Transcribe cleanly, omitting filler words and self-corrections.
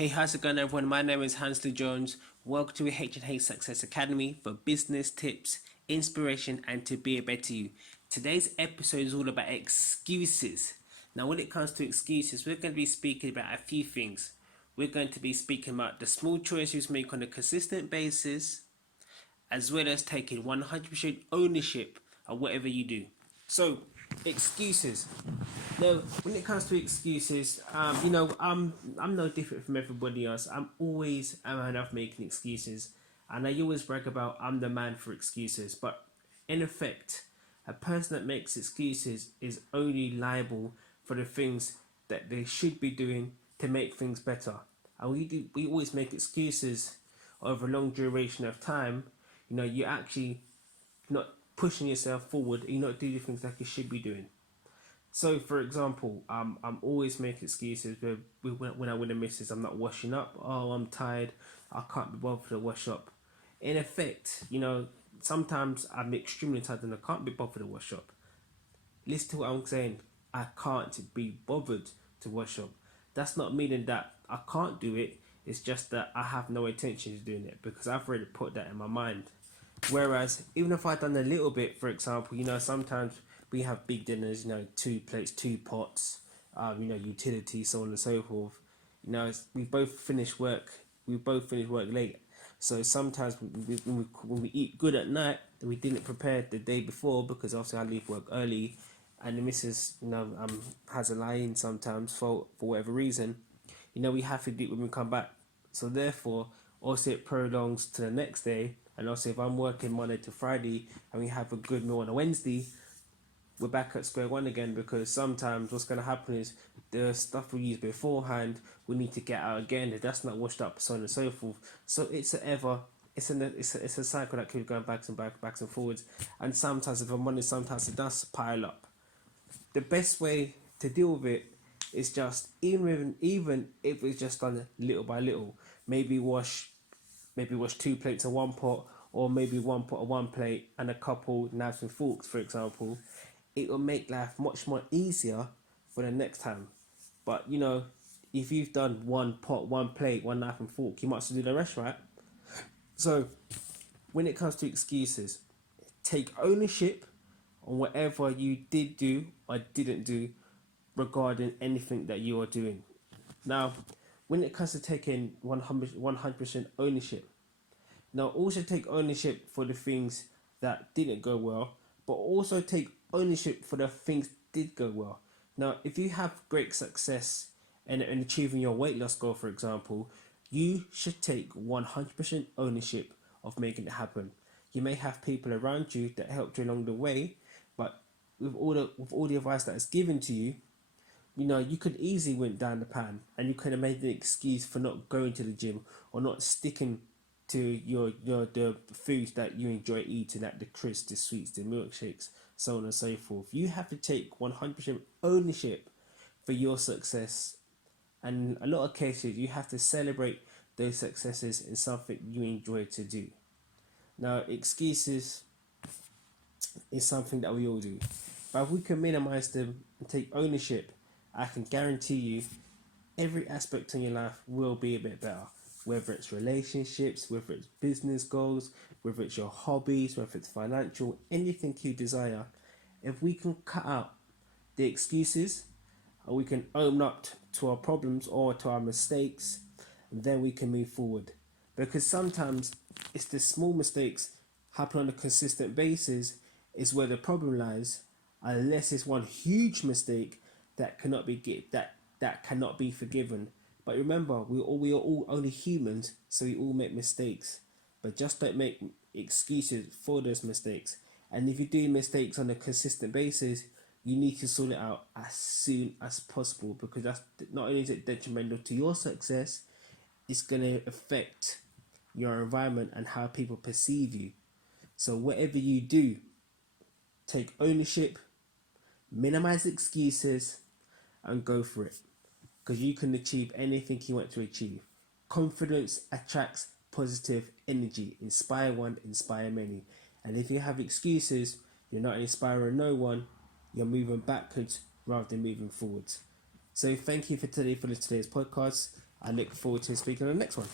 Hey, how's it going, everyone? My name is Hansley Jones. Welcome to HNH Success Academy for business tips, inspiration, and to be a better you. Today's episode is all about excuses. Now, when it comes to excuses, we're going to be speaking about a few things. We're going to be speaking about the small choices you make on a consistent basis, as well as taking 100% ownership of whatever you do. So, excuses. Now, when it comes to excuses, I'm no different from everybody else. I'm always a man of making excuses, and I always brag about I'm the man for excuses. But in effect, a person that makes excuses is only liable for the things that they should be doing to make things better. And we always make excuses over a long duration of time. You're actually not pushing yourself forward. You're not doing the things like you should be doing. So, for example, I'm always making excuses when I win a missus. I'm not washing up. Oh, I'm tired. I can't be bothered to wash up. In effect, sometimes I'm extremely tired and I can't be bothered to wash up. Listen to what I'm saying. I can't be bothered to wash up. That's not meaning that I can't do it. It's just that I have no intention of doing it because I've already put that in my mind. Whereas, even if I've done a little bit, for example, sometimes we have big dinners, 2 plates, 2 pots, utilities, so on and so forth. We both finish work. We both finish work late. So sometimes when we eat good at night, we didn't prepare the day before because obviously I leave work early, and the missus, has a lie-in sometimes for whatever reason. We have to do it when we come back. So therefore, also it prolongs to the next day. And also if I'm working Monday to Friday and we have a good meal on a Wednesday, we're back at square one again, because sometimes what's going to happen is the stuff we used beforehand we need to get out again. If that's not washed up, so on and so forth. So it's a cycle that keeps going backs and forwards. And sometimes, if I'm honest, sometimes it does pile up. The best way to deal with it is just, even if it's just done little by little. Maybe wash 2 plates in one pot, or maybe one pot or one plate and a couple knives and forks, for example. It will make life much more easier for the next time. But if you've done one pot, one plate, one knife and fork, you might as well do the rest, right? So when it comes to excuses, take ownership on whatever you did do or didn't do regarding anything that you are doing. Now, when it comes to taking 100% ownership, now also take ownership for the things that didn't go well, but also take ownership for the things did go well. Now, if you have great success in achieving your weight loss goal, for example, you should take 100% ownership of making it happen. You may have people around you that helped you along the way, but with all the advice that is given to you, you could easily went down the pan, and you could have made the excuse for not going to the gym or not sticking to your the foods that you enjoy eating, like the crisps, the sweets, the milkshakes, so on and so forth. You have to take 100% ownership for your success, and in a lot of cases you have to celebrate those successes in something you enjoy to do. Now, excuses is something that we all do, but if we can minimize them and take ownership, I can guarantee you every aspect in your life will be a bit better. Whether it's relationships, whether it's business goals, whether it's your hobbies, whether it's financial, anything you desire. If we can cut out the excuses, and we can own up to our problems or to our mistakes, then we can move forward. Because sometimes it's the small mistakes happen on a consistent basis is where the problem lies, unless it's one huge mistake that cannot be forgiven. But remember, we are all only humans, so we all make mistakes. But just don't make excuses for those mistakes. And if you do mistakes on a consistent basis, you need to sort it out as soon as possible, because that's not only is it detrimental to your success, it's going to affect your environment and how people perceive you. So whatever you do, take ownership, minimize excuses, and go for it, because you can achieve anything you want to achieve. Confidence attracts positive energy. Inspire one, inspire many. And if you have excuses, you're not inspiring no one, you're moving backwards rather than moving forwards. So thank you for today's podcast. I look forward to speaking on the next one.